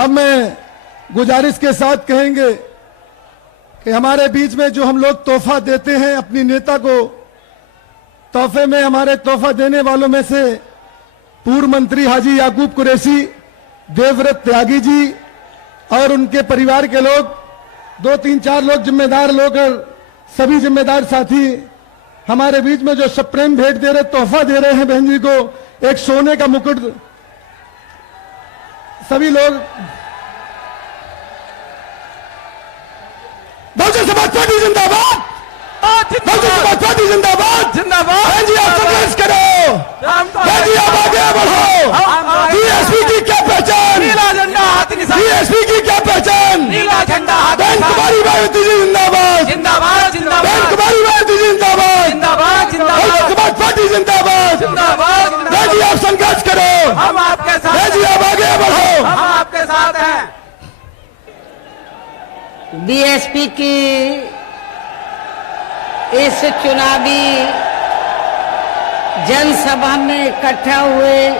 अब मैं गुजारिश के साथ कहेंगे कि हमारे बीच में जो हम लोग तोहफा देते हैं अपनी नेता को, तोहफे में हमारे तोहफा देने वालों में से पूर्व मंत्री हाजी याकूब कुरैशी, देवव्रत त्यागी जी और उनके परिवार के लोग, 2-3-4 लोग जिम्मेदार लोग और सभी जिम्मेदार साथी हमारे बीच में जो सप्रेम भेंट दे रहे, तोहफा दे रहे हैं बहन जी को, एक सोने का मुकुट। सभी लोग बहुजन समाज पार्टी जिंदाबाद, बहुजन समाज पार्टी जिंदाबाद, जिंदाबाद। बहन जी आप संघर्ष करो, बहन जी आप आगे बढ़ो। बीएसपी की क्या पहचान, नीला झंडा हाथ के साथ, बीएसपी की क्या पहचान, नीला झंडा हाथ। बहन कुमारी मायावती जी जिंदाबाद, जिंदाबाद, जिंदाबाद। बहन कुमारी मायावती जी जिंदाबाद, जिंदाबाद, जिंदाबाद। बहुजन समाज पार्टी जिंदाबाद, जिंदाबाद। बहन जी आप संघर्ष करो, हम आपके साथ, बहन जी आप आगे बढ़ो, हम आपके साथ हैं। बीएसपी की इस चुनावी जनसभा में इकट्ठा हुए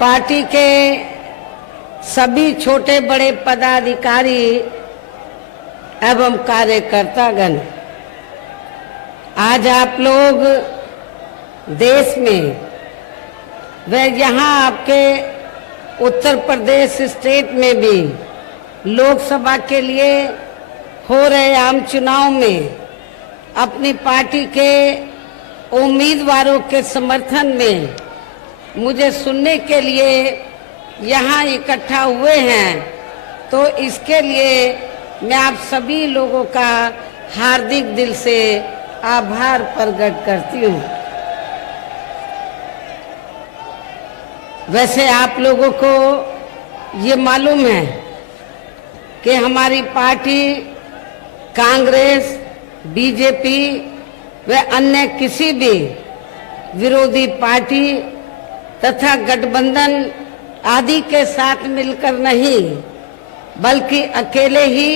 पार्टी के सभी छोटे बड़े पदाधिकारी एवं कार्यकर्तागण, आज आप लोग देश में व यहाँ आपके उत्तर प्रदेश स्टेट में भी लोकसभा के लिए हो रहे आम चुनाव में अपनी पार्टी के उम्मीदवारों के समर्थन में मुझे सुनने के लिए यहाँ इकट्ठा हुए हैं, तो इसके लिए मैं आप सभी लोगों का हार्दिक दिल से आभार प्रकट करती हूँ। वैसे आप लोगों को ये मालूम है कि हमारी पार्टी कांग्रेस, बीजेपी व अन्य किसी भी विरोधी पार्टी तथा गठबंधन आदि के साथ मिलकर नहीं, बल्कि अकेले ही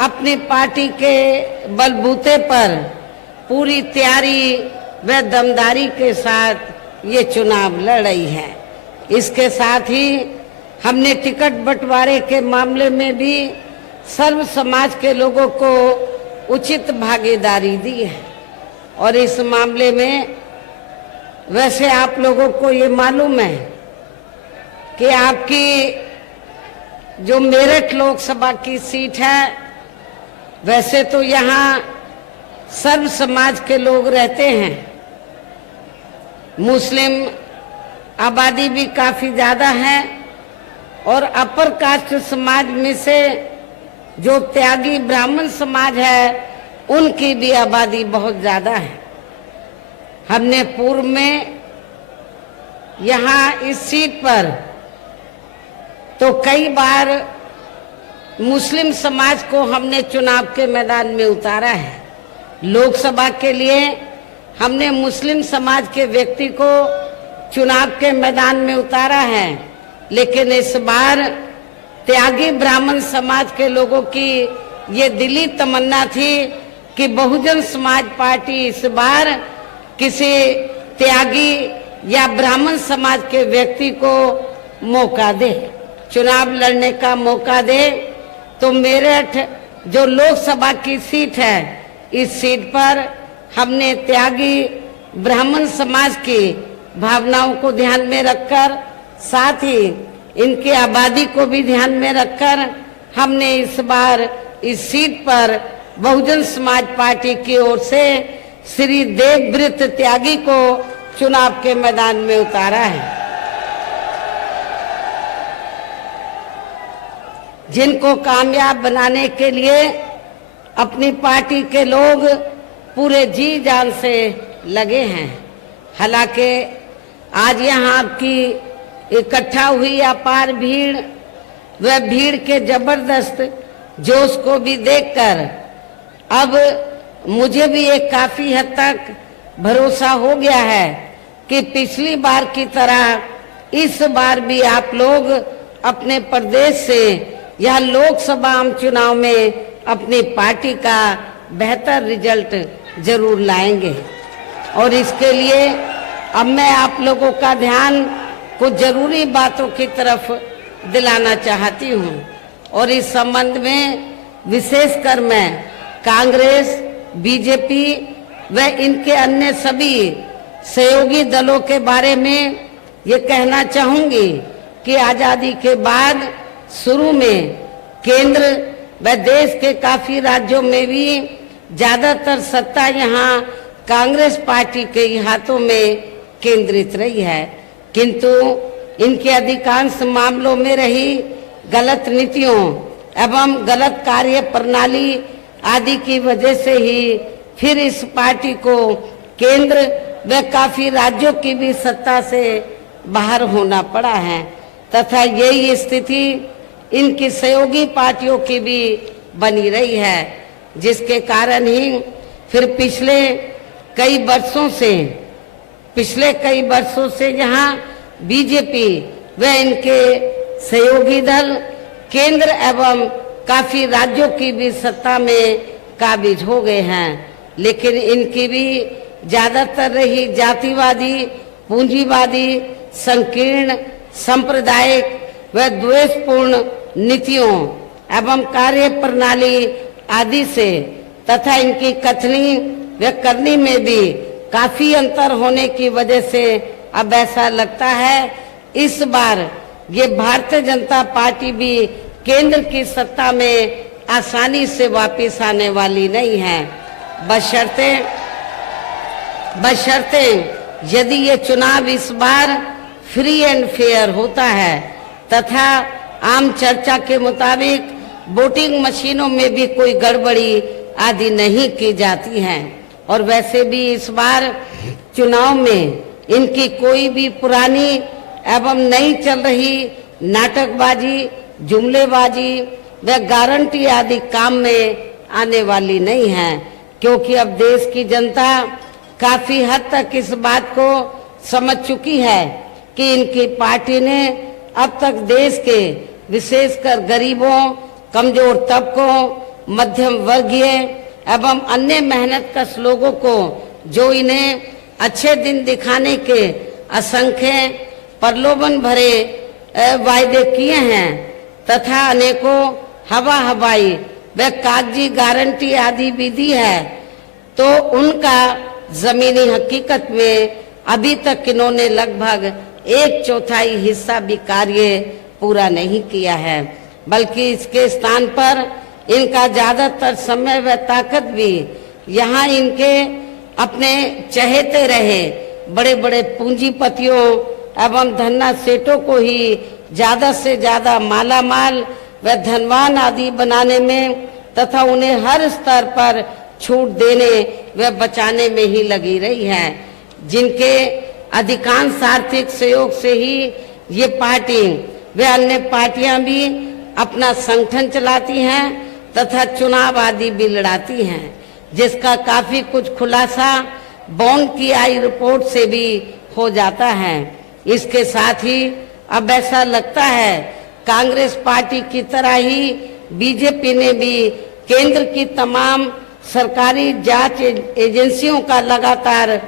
अपनी पार्टी के बलबूते पर पूरी तैयारी व दमदारी के साथ ये चुनाव लड़ रही है। इसके साथ ही हमने टिकट बंटवारे के मामले में भी सर्व समाज के लोगों को उचित भागीदारी दी है और इस मामले में वैसे आप लोगों को ये मालूम है कि आपकी जो मेरठ लोकसभा की सीट है, वैसे तो यहाँ सर्व समाज के लोग रहते हैं, मुस्लिम आबादी भी काफी ज्यादा है और अपर कास्ट समाज में से जो त्यागी ब्राह्मण समाज है उनकी भी आबादी बहुत ज्यादा है। हमने पूर्व में यहाँ इस सीट पर तो कई बार मुस्लिम समाज को हमने चुनाव के मैदान में उतारा है। लोकसभा के लिए हमने मुस्लिम समाज के व्यक्ति को चुनाव के मैदान में उतारा है, लेकिन इस बार त्यागी ब्राह्मण समाज के लोगों की ये दिली तमन्ना थी कि बहुजन समाज पार्टी इस बार किसी त्यागी या ब्राह्मण समाज के व्यक्ति को मौका दे, चुनाव लड़ने का मौका दे। तो मेरठ जो लोकसभा की सीट है, इस सीट पर हमने त्यागी ब्राह्मण समाज की भावनाओं को ध्यान में रखकर, साथ ही इनकी आबादी को भी ध्यान में रखकर हमने इस बार इस सीट पर बहुजन समाज पार्टी की ओर से श्री देवव्रत त्यागी को चुनाव के मैदान में उतारा है, जिनको कामयाब बनाने के लिए अपनी पार्टी के लोग पूरे जी जान से लगे हैं। हालांकि आज यहाँ आपकी इकट्ठा हुई अपार भीड़ व भीड़ के जबरदस्त जोश को भी देखकर अब मुझे भी एक काफी हद तक भरोसा हो गया है कि पिछली बार की तरह इस बार भी आप लोग अपने प्रदेश से यह लोकसभा आम चुनाव में अपनी पार्टी का बेहतर रिजल्ट जरूर लाएंगे। और इसके लिए अब मैं आप लोगों का ध्यान कुछ जरूरी बातों की तरफ दिलाना चाहती हूँ। और इस संबंध में विशेषकर मैं कांग्रेस, बीजेपी व इनके अन्य सभी सहयोगी दलों के बारे में ये कहना चाहूंगी कि आजादी के बाद शुरू में केंद्र व देश के काफी राज्यों में भी ज्यादातर सत्ता यहाँ कांग्रेस पार्टी के हाथों में केंद्रित रही है, किंतु इनके अधिकांश मामलों में रही गलत नीतियों एवं गलत कार्य प्रणाली आदि की वजह से ही फिर इस पार्टी को केंद्र व काफी राज्यों की भी सत्ता से बाहर होना पड़ा है तथा यही स्थिति इनकी सहयोगी पार्टियों की भी बनी रही है, जिसके कारण ही फिर पिछले कई वर्षों से यहाँ बीजेपी व इनके सहयोगी दल केंद्र एवं काफी राज्यों की भी सत्ता में काबिज हो गए हैं, लेकिन इनकी भी ज्यादातर रही जातिवादी, पूंजीवादी, संकीर्ण, सांप्रदायिक व द्वेषपूर्ण नीतियों एवं कार्य प्रणाली आदि से तथा इनकी कथनी व करनी में भी काफी अंतर होने की वजह से अब ऐसा लगता है इस बार ये भारतीय जनता पार्टी भी केंद्र की सत्ता में आसानी से वापस आने वाली नहीं है, बशर्ते यदि ये चुनाव इस बार फ्री एंड फेयर होता है तथा आम चर्चा के मुताबिक वोटिंग मशीनों में भी कोई गड़बड़ी आदि नहीं की जाती है। और वैसे भी इस बार चुनाव में इनकी कोई भी पुरानी एवं नई चल रही नाटकबाजी, जुमलेबाजी व गारंटी आदि काम में आने वाली नहीं है, क्योंकि अब देश की जनता काफी हद तक इस बात को समझ चुकी है कि इनकी पार्टी ने अब तक देश के विशेषकर गरीबों, कमजोर तबकों, मध्यम वर्गीय एवं अन्य मेहनतकश लोगों को जो इन्हें अच्छे दिन दिखाने के असंख्य प्रलोभन भरे वायदे किए हैं तथा अनेकों हवाई व कागजी गारंटी आदि भी दी है, तो उनका जमीनी हकीकत में अभी तक इन्होंने लगभग 1/4 हिस्सा भी कार्य पूरा नहीं किया है, बल्कि इसके स्थान पर इनका ज्यादातर समय व ताकत भी यहाँ इनके अपने चहेते रहे बड़े बड़े पूंजीपतियों एवं धन्ना सेठों को ही ज्यादा से ज्यादा मालामाल व धनवान आदि बनाने में तथा उन्हें हर स्तर पर छूट देने व बचाने में ही लगी रही है, जिनके अधिकांश आर्थिक सहयोग से ही ये पार्टी व अन्य पार्टियां भी अपना संगठन चलाती हैं तथा चुनाव आदि भी लड़ाती हैं, जिसका काफी कुछ खुलासा बॉन्ड की आई रिपोर्ट से भी हो जाता है। इसके साथ ही अब ऐसा लगता है कांग्रेस पार्टी की तरह ही बीजेपी ने भी केंद्र की तमाम सरकारी जांच एजेंसियों का लगातार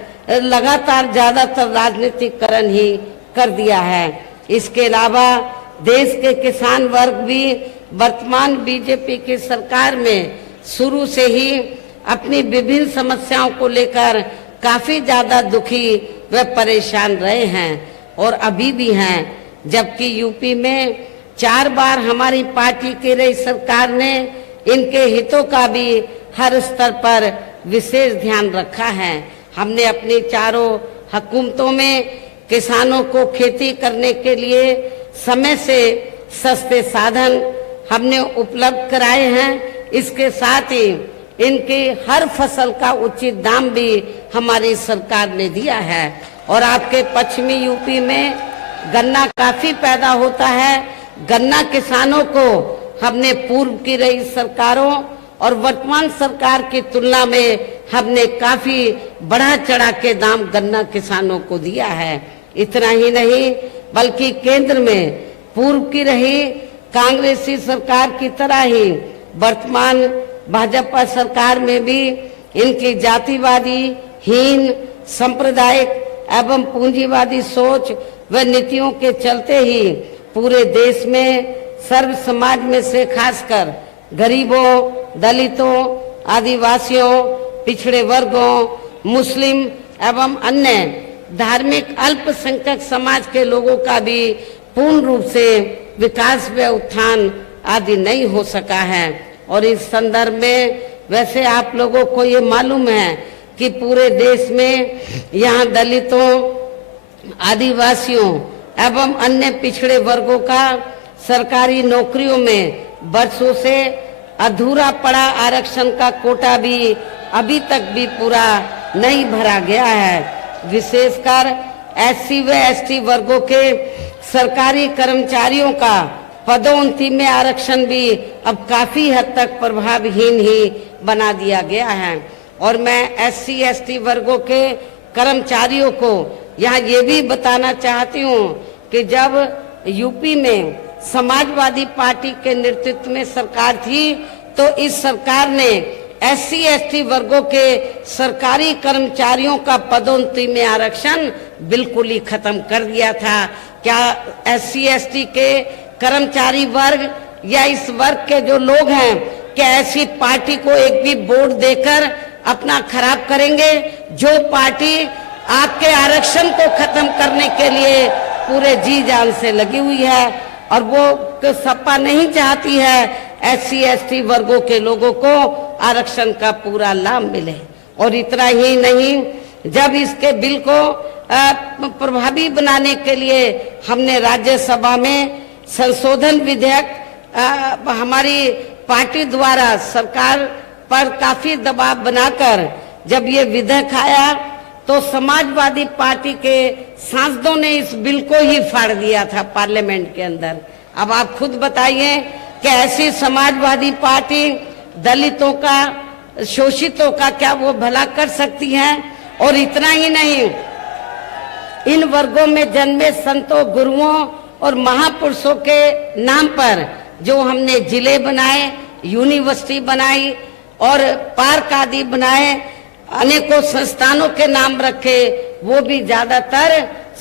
ज्यादातर राजनीतिकरण ही कर दिया है। इसके अलावा देश के किसान वर्ग भी वर्तमान बीजेपी की सरकार में शुरू से ही अपनी विभिन्न समस्याओं को लेकर काफी ज्यादा दुखी व परेशान रहे हैं और अभी भी हैं, जबकि यूपी में 4 बार हमारी पार्टी की रही सरकार ने इनके हितों का भी हर स्तर पर विशेष ध्यान रखा है। हमने अपनी चारों हुकूमतों में किसानों को खेती करने के लिए समय से सस्ते साधन हमने उपलब्ध कराए हैं। इसके साथ ही इनकी हर फसल का उचित दाम भी हमारी सरकार ने दिया है। और आपके पश्चिमी यूपी में गन्ना काफी पैदा होता है। गन्ना किसानों को हमने पूर्व की रही सरकारों और वर्तमान सरकार की तुलना में हमने काफी बढ़ा चढ़ा के दाम गन्ना किसानों को दिया है। इतना ही नहीं बल्कि केंद्र में पूर्व की रही कांग्रेसी सरकार की तरह ही वर्तमान भाजपा सरकार में भी इनकी जातिवादी, हीन, सांप्रदायिक एवं पूंजीवादी सोच व नीतियों के चलते ही पूरे देश में सर्व समाज में से खासकर गरीबों, दलितों, आदिवासियों, पिछड़े वर्गों, मुस्लिम एवं अन्य धार्मिक अल्पसंख्यक समाज के लोगों का भी पूर्ण रूप से विकास व उत्थान आदि नहीं हो सका है। और इस संदर्भ में वैसे आप लोगों को ये मालूम है कि पूरे देश में यहाँ दलितों, आदिवासियों एवं अन्य पिछड़े वर्गों का सरकारी नौकरियों में वर्षों से अधूरा पड़ा आरक्षण का कोटा भी अभी तक भी पूरा नहीं भरा गया है। विशेषकर एससी व एसटी वर्गों के सरकारी कर्मचारियों का पदोन्नति में आरक्षण भी अब काफी हद तक प्रभावहीन ही बना दिया गया है। और मैं एससी एसटी वर्गों के कर्मचारियों को यहाँ ये भी बताना चाहती हूँ कि जब यूपी में समाजवादी पार्टी के नेतृत्व में सरकार थी तो इस सरकार ने एससी एसटी वर्गों के सरकारी कर्मचारियों का पदोन्नति में आरक्षण बिल्कुल ही खत्म कर दिया था। क्या एससी एसटी के कर्मचारी वर्ग या इस वर्ग के जो लोग हैं क्या ऐसी पार्टी को एक भी वोट देकर अपना खराब करेंगे जो पार्टी आपके आरक्षण को खत्म करने के लिए पूरे जी जान से लगी हुई है? और वो सपा नहीं चाहती है एससी एसटी वर्गों के लोगों को आरक्षण का पूरा लाभ मिले। और इतना ही नहीं, जब इसके बिल को प्रभावी बनाने के लिए हमने राज्यसभा में संशोधन विधेयक हमारी पार्टी द्वारा सरकार पर काफी दबाव बनाकर जब ये विधेयक आया तो समाजवादी पार्टी के सांसदों ने इस बिल को ही फाड़ दिया था पार्लियामेंट के अंदर। अब आप खुद बताइए कि ऐसी समाजवादी पार्टी दलितों का, शोषितों का क्या वो भला कर सकती है? और इतना ही नहीं, इन वर्गों में जन्मे संतों, गुरुओं और महापुरुषों के नाम पर जो हमने जिले बनाए, यूनिवर्सिटी बनाई और पार्क आदि बनाए, अनेकों संस्थानों के नाम रखे, वो भी ज्यादातर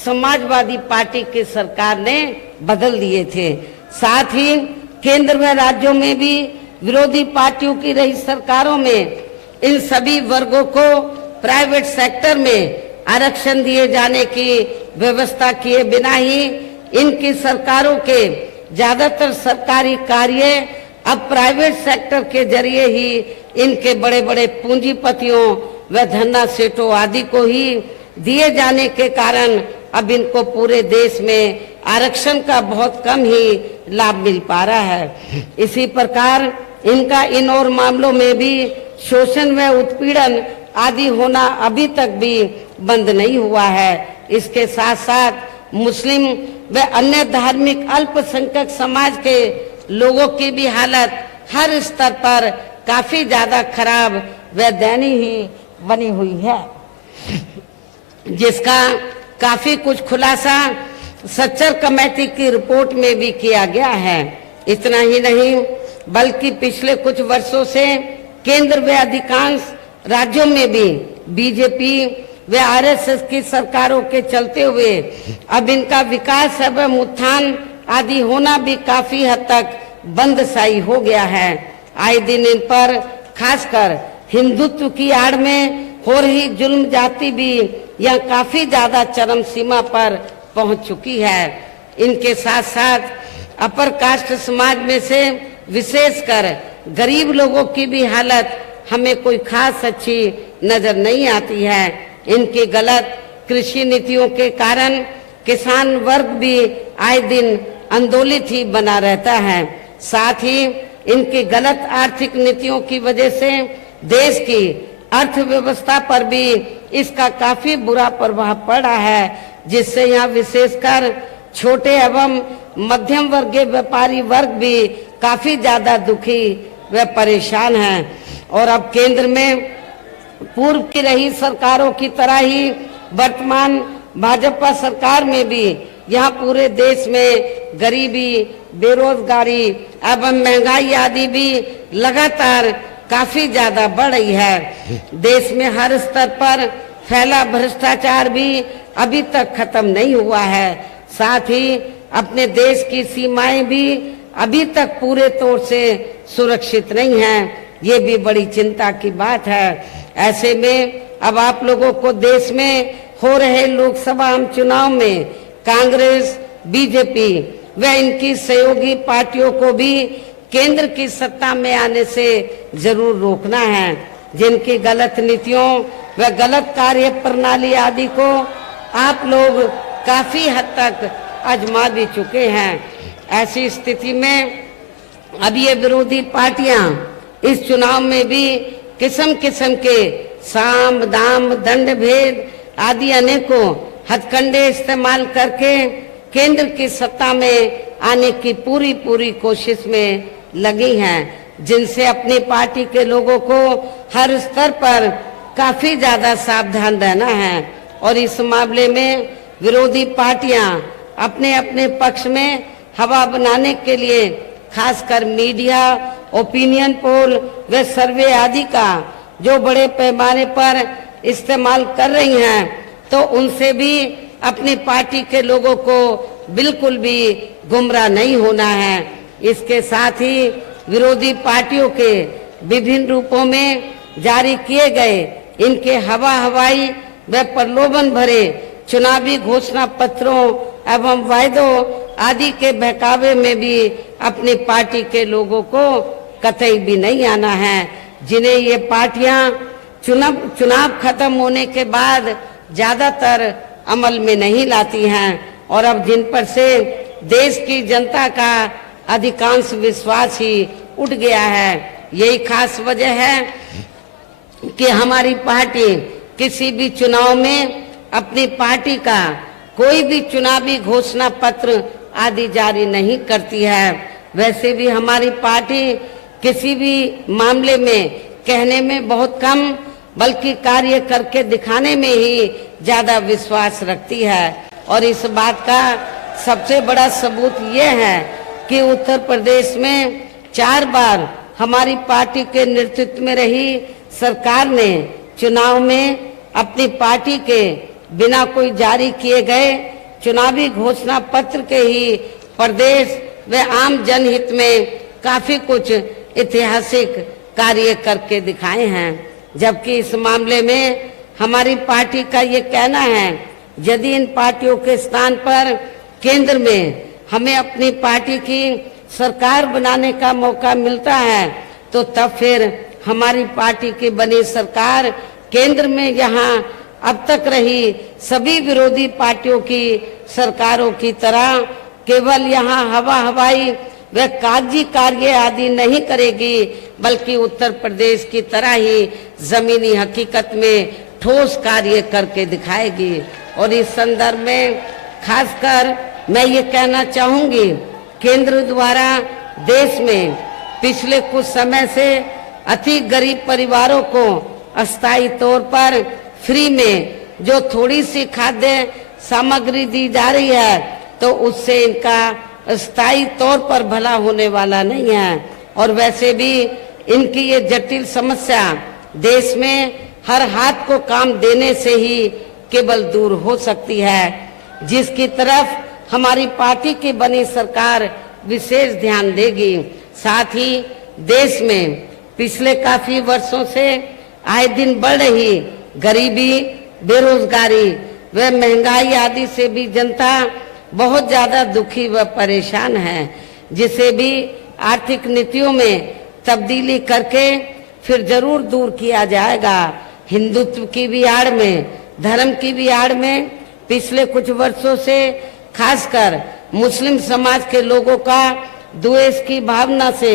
समाजवादी पार्टी की सरकार ने बदल दिए थे। साथ ही केंद्र व राज्यों में भी विरोधी पार्टियों की रही सरकारों में इन सभी वर्गों को प्राइवेट सेक्टर में आरक्षण दिए जाने की व्यवस्था किए बिना ही इनकी सरकारों के ज्यादातर सरकारी कार्य अब प्राइवेट सेक्टर के जरिए ही इनके बड़े बड़े पूंजीपतियों व धन्ना सेठों आदि को ही दिए जाने के कारण अब इनको पूरे देश में आरक्षण का बहुत कम ही लाभ मिल पा रहा है। इसी प्रकार इनका इन और मामलों में भी शोषण व उत्पीड़न आदि होना अभी तक भी बंद नहीं हुआ है। इसके साथ साथ मुस्लिम व अन्य धार्मिक अल्पसंख्यक समाज के लोगों की भी हालत हर स्तर पर काफी ज्यादा खराब व दयनीय ही बनी हुई है, जिसका काफी कुछ खुलासा सच्चर कमेटी की रिपोर्ट में भी किया गया है। इतना ही नहीं बल्कि पिछले कुछ वर्षों से केंद्र व अधिकांश राज्यों में भी बीजेपी व आरएसएस की सरकारों के चलते हुए अब इनका विकास एवं उत्थान आदि होना भी काफी हद तक बंद साई हो गया है। आए दिन इन पर खासकर हिंदुत्व की आड़ में हो रही जुल्म जाति भी यह काफी ज्यादा चरम सीमा पर पहुंच चुकी है। इनके साथ साथ अपर कास्ट समाज में से विशेषकर गरीब लोगों की भी हालत हमें कोई खास अच्छी नजर नहीं आती है। इनकी गलत कृषि नीतियों के कारण किसान वर्ग भी आए दिन आंदोलित ही बना रहता है। साथ ही इनकी गलत आर्थिक नीतियों की वजह से देश की अर्थव्यवस्था पर भी इसका काफी बुरा प्रभाव पड़ा है, जिससे यहाँ विशेषकर छोटे एवं मध्यम वर्गीय व्यापारी वर्ग भी काफी ज्यादा दुखी व परेशान हैं। और अब केंद्र में पूर्व की रही सरकारों की तरह ही वर्तमान भाजपा सरकार में भी यहाँ पूरे देश में गरीबी, बेरोजगारी एवं महंगाई आदि भी लगातार काफी ज्यादा बढ़ रही है। देश में हर स्तर पर फैला भ्रष्टाचार भी अभी तक खत्म नहीं हुआ है। साथ ही अपने देश की सीमाएं भी अभी तक पूरे तौर से सुरक्षित नहीं हैं। ये भी बड़ी चिंता की बात है। ऐसे में अब आप लोगों को देश में हो रहे लोकसभा आम चुनाव में कांग्रेस, बीजेपी व इनकी सहयोगी पार्टियों को भी केंद्र की सत्ता में आने से जरूर रोकना है। जिनकी गलत नीतियों व गलत कार्य प्रणाली आदि को आप लोग काफी हद तक आजमा भी चुके हैं। ऐसी स्थिति में अब ये विरोधी पार्टियां इस चुनाव में भी किस्म किस्म के साम दाम दंड भेद आदि अनेकों हथकंडे इस्तेमाल करके केंद्र की सत्ता में आने की पूरी कोशिश में लगी हैं, जिनसे अपनी पार्टी के लोगों को हर स्तर पर काफी ज्यादा सावधान रहना है। और इस मामले में विरोधी पार्टियां अपने अपने पक्ष में हवा बनाने के लिए खासकर मीडिया, ओपिनियन पोल व सर्वे आदि का जो बड़े पैमाने पर इस्तेमाल कर रही हैं, तो उनसे भी अपनी पार्टी के लोगों को बिल्कुल भी गुमराह नहीं होना है। इसके साथ ही विरोधी पार्टियों के विभिन्न रूपों में जारी किए गए इनके हवाई व प्रलोभन भरे चुनावी घोषणा पत्रों एवं वायदों आदि के बहकावे में भी अपनी पार्टी के लोगों को कतई भी नहीं आना है, जिन्हें ये पार्टियां चुनाव खत्म होने के बाद ज्यादातर अमल में नहीं लाती हैं और अब जिन पर से देश की जनता का अधिकांश विश्वास ही उठ गया है। यही खास वजह है कि हमारी पार्टी किसी भी चुनाव में अपनी पार्टी का कोई भी चुनावी घोषणा पत्र आदि जारी नहीं करती है। वैसे भी हमारी पार्टी किसी भी मामले में कहने में बहुत कम बल्कि कार्य करके दिखाने में ही ज्यादा विश्वास रखती है। और इस बात का सबसे बड़ा सबूत ये है कि उत्तर प्रदेश में 4 बार हमारी पार्टी के नेतृत्व में रही सरकार ने चुनाव में अपनी पार्टी के बिना कोई जारी किए गए चुनावी घोषणा पत्र के ही प्रदेश व आम जनहित में काफी कुछ ऐतिहासिक कार्य करके दिखाए हैं। जबकि इस मामले में हमारी पार्टी का ये कहना है, यदि इन पार्टियों के स्थान पर केंद्र में हमें अपनी पार्टी की सरकार बनाने का मौका मिलता है, तो तब फिर हमारी पार्टी की बनी सरकार केंद्र में यहाँ अब तक रही सभी विरोधी पार्टियों की सरकारों की तरह केवल यहाँ हवाई व कागजी कार्य आदि नहीं करेगी, बल्कि उत्तर प्रदेश की तरह ही जमीनी हकीकत में ठोस कार्य करके दिखाएगी। और इस संदर्भ में खासकर मैं ये कहना चाहूंगी, केंद्र द्वारा देश में पिछले कुछ समय से अति गरीब परिवारों को अस्थायी तौर पर फ्री में जो थोड़ी सी खाद्य सामग्री दी जा रही है, तो उससे इनका स्थायी तौर पर भला होने वाला नहीं है। और वैसे भी इनकी ये जटिल समस्या देश में हर हाथ को काम देने से ही केवल दूर हो सकती है, जिसकी तरफ हमारी पार्टी की बनी सरकार विशेष ध्यान देगी। साथ ही देश में पिछले काफी वर्षों से आए दिन बढ़ रही गरीबी, बेरोजगारी व महंगाई आदि से भी जनता बहुत ज्यादा दुखी व परेशान है, जिसे भी आर्थिक नीतियों में तब्दीली करके फिर जरूर दूर किया जाएगा। हिंदुत्व की भी आड़ में, धर्म की भी आड़ में पिछले कुछ वर्षों से खासकर मुस्लिम समाज के लोगों का द्वेष की भावना से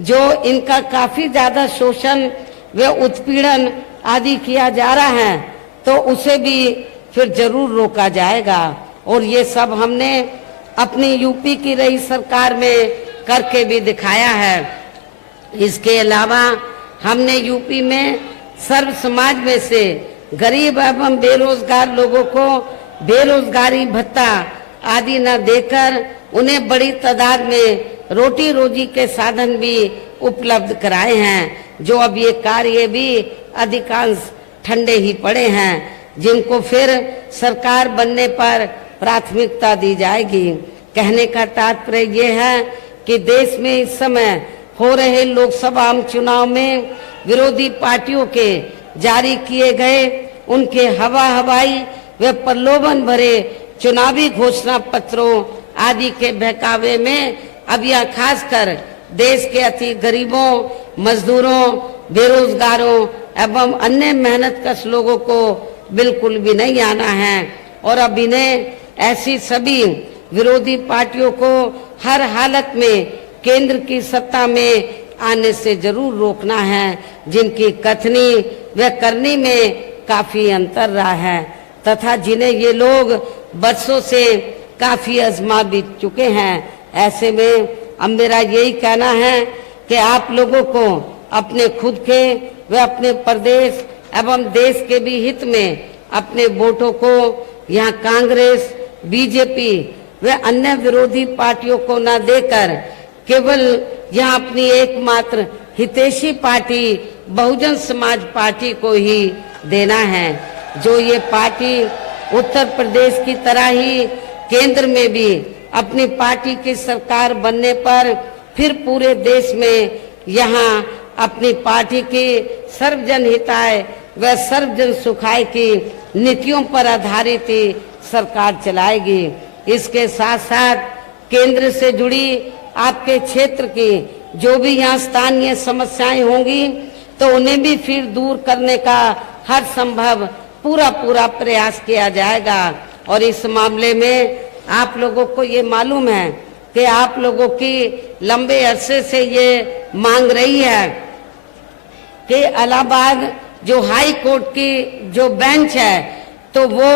जो इनका काफी ज्यादा शोषण व उत्पीड़न आदि किया जा रहा है, तो उसे भी फिर जरूर रोका जाएगा। और ये सब हमने अपनी यूपी की रही सरकार में करके भी दिखाया है। इसके अलावा हमने यूपी में सर्व समाज में से गरीब एवं बेरोजगार लोगों को बेरोजगारी भत्ता आदि न देकर उन्हें बड़ी तादाद में रोटी रोजी के साधन भी उपलब्ध कराए हैं, जो अब ये कार्य भी अधिकांश ठंडे ही पड़े हैं, जिनको फिर सरकार बनने पर प्राथमिकता दी जाएगी। कहने का तात्पर्य ये है कि देश में इस समय हो रहे लोकसभा चुनाव में विरोधी पार्टियों के जारी किए गए उनके हवाई व प्रलोभन भरे चुनावी घोषणा पत्रों आदि के बहकावे में अब यह खासकर देश के अति गरीबों, मजदूरों, बेरोजगारों एवं अन्य मेहनतकश लोगों को बिल्कुल भी नहीं आना है और अब इन्हें ऐसी सभी विरोधी पार्टियों को हर हालत में केंद्र की सत्ता में आने से जरूर रोकना है, जिनकी कथनी व करनी में काफी अंतर रहा है तथा जिन्हें ये लोग बरसों से काफी आजमा भी चुके हैं। ऐसे में अब मेरा यही कहना है कि आप लोगों को अपने खुद के व अपने प्रदेश एवं देश के भी हित में अपने वोटों को यहाँ कांग्रेस, बीजेपी व अन्य विरोधी पार्टियों को न देकर केवल यहाँ अपनी एकमात्र हितैषी पार्टी बहुजन समाज पार्टी को ही देना है, जो ये पार्टी उत्तर प्रदेश की तरह ही केंद्र में भी अपनी पार्टी की सरकार बनने पर फिर पूरे देश में यहाँ अपनी पार्टी की सर्वजन हिताय व सर्वजन सुखाय की नीतियों पर आधारित ही सरकार चलाएगी। इसके साथ साथ केंद्र से जुड़ी आपके क्षेत्र की जो भी यहाँ स्थानीय समस्याएं होंगी तो उन्हें भी फिर दूर करने का हर संभव पूरा प्रयास किया जाएगा। और इस मामले में आप लोगों को ये मालूम है कि आप लोगों की लंबे अरसे से ये मांग रही है कि इलाहाबाद जो हाई कोर्ट की जो बेंच है तो वो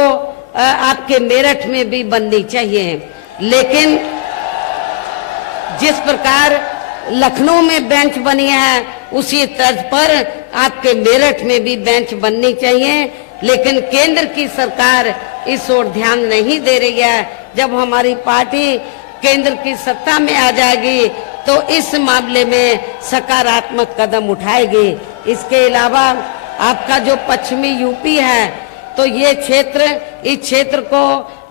आपके मेरठ में भी बननी चाहिए, लेकिन जिस प्रकार लखनऊ में बेंच बनी है उसी तर्ज पर आपके मेरठ में भी बेंच बननी चाहिए, लेकिन केंद्र की सरकार इस ओर ध्यान नहीं दे रही है। जब हमारी पार्टी केंद्र की सत्ता में आ जाएगी तो इस मामले में सकारात्मक कदम उठाएगी। इसके अलावा आपका जो पश्चिमी यूपी है तो ये क्षेत्र, इस क्षेत्र को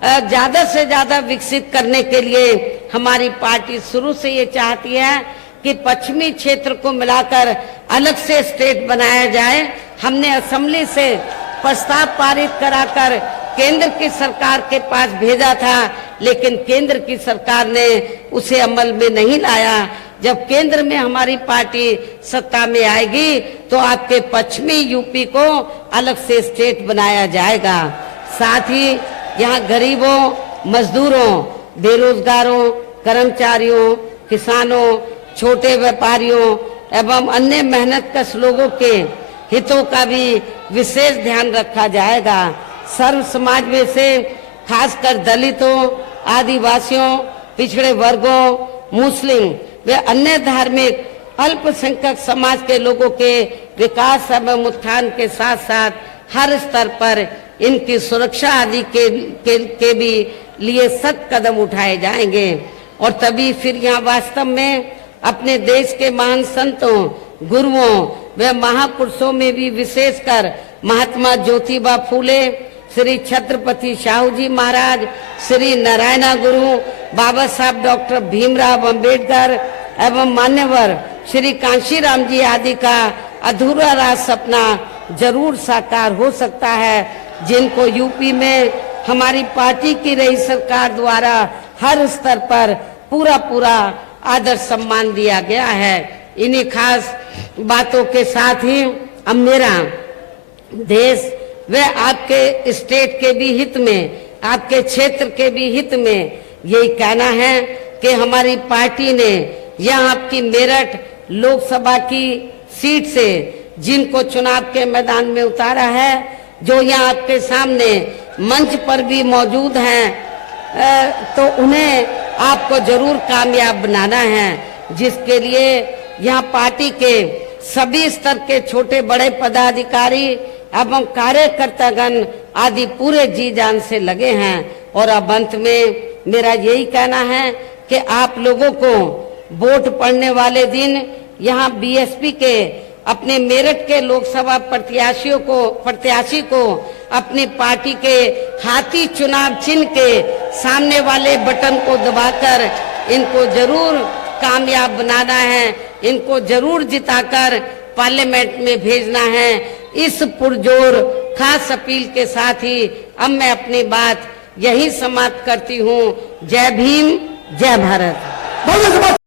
ज्यादा से ज्यादा विकसित करने के लिए हमारी पार्टी शुरू से ये चाहती है कि पश्चिमी क्षेत्र को मिलाकर अलग से स्टेट बनाया जाए। हमने असेंबली से प्रस्ताव पारित कराकर केंद्र की सरकार के पास भेजा था, लेकिन केंद्र की सरकार ने उसे अमल में नहीं लाया। जब केंद्र में हमारी पार्टी सत्ता में आएगी तो आपके पश्चिमी यूपी को अलग से स्टेट बनाया जाएगा। साथ ही यहाँ गरीबों, मजदूरों, बेरोजगारों, कर्मचारियों, किसानों, छोटे व्यापारियों एवं अन्य मेहनतकश लोगों के हितों का भी विशेष ध्यान रखा जाएगा। सर्व समाज में से खासकर दलितों, आदिवासियों, पिछड़े वर्गों, मुस्लिम वे अन्य धार्मिक अल्पसंख्यक समाज के लोगों के विकास एवं उत्थान के साथ साथ हर स्तर पर इनकी सुरक्षा आदि के भी लिए सख्त कदम उठाए जाएंगे और तभी फिर यहाँ वास्तव में अपने देश के महान संतों, गुरुओं व महापुरुषों में भी विशेषकर महात्मा ज्योतिबा फूले, श्री छत्रपति शाहू जी महाराज, श्री नारायणा गुरु, बाबा साहब डॉक्टर भीमराव अंबेडकर एवं मान्यवर श्री कांशीराम जी आदि का अधूरा राज सपना जरूर साकार हो सकता है, जिनको यूपी में हमारी पार्टी की रही सरकार द्वारा हर स्तर पर पूरा आदर सम्मान दिया गया है। इन्हीं खास बातों के साथ ही अब मेरा देश व आपके स्टेट के भी हित में, आपके क्षेत्र के भी हित में यही कहना है कि हमारी पार्टी ने यहाँ आपकी मेरठ लोकसभा की सीट से जिनको चुनाव के मैदान में उतारा है, जो यहाँ आपके सामने मंच पर भी मौजूद हैं, तो उन्हें आपको जरूर कामयाब बनाना है, जिसके लिए यहाँ पार्टी के सभी स्तर के छोटे बड़े पदाधिकारी एवं कार्यकर्तागण आदि पूरे जी जान से लगे हैं। और अब अंत में मेरा यही कहना है कि आप लोगों को वोट पड़ने वाले दिन यहाँ बीएसपी के अपने मेरठ के लोकसभा प्रत्याशी को अपनी पार्टी के हाथी चुनाव चिन्ह के सामने वाले बटन को दबाकर इनको जरूर कामयाब बनाना है, इनको जरूर जिताकर पार्लियामेंट में भेजना है। इस पुरजोर खास अपील के साथ ही अब मैं अपनी बात यही समाप्त करती हूँ। जय भीम, जय भारत।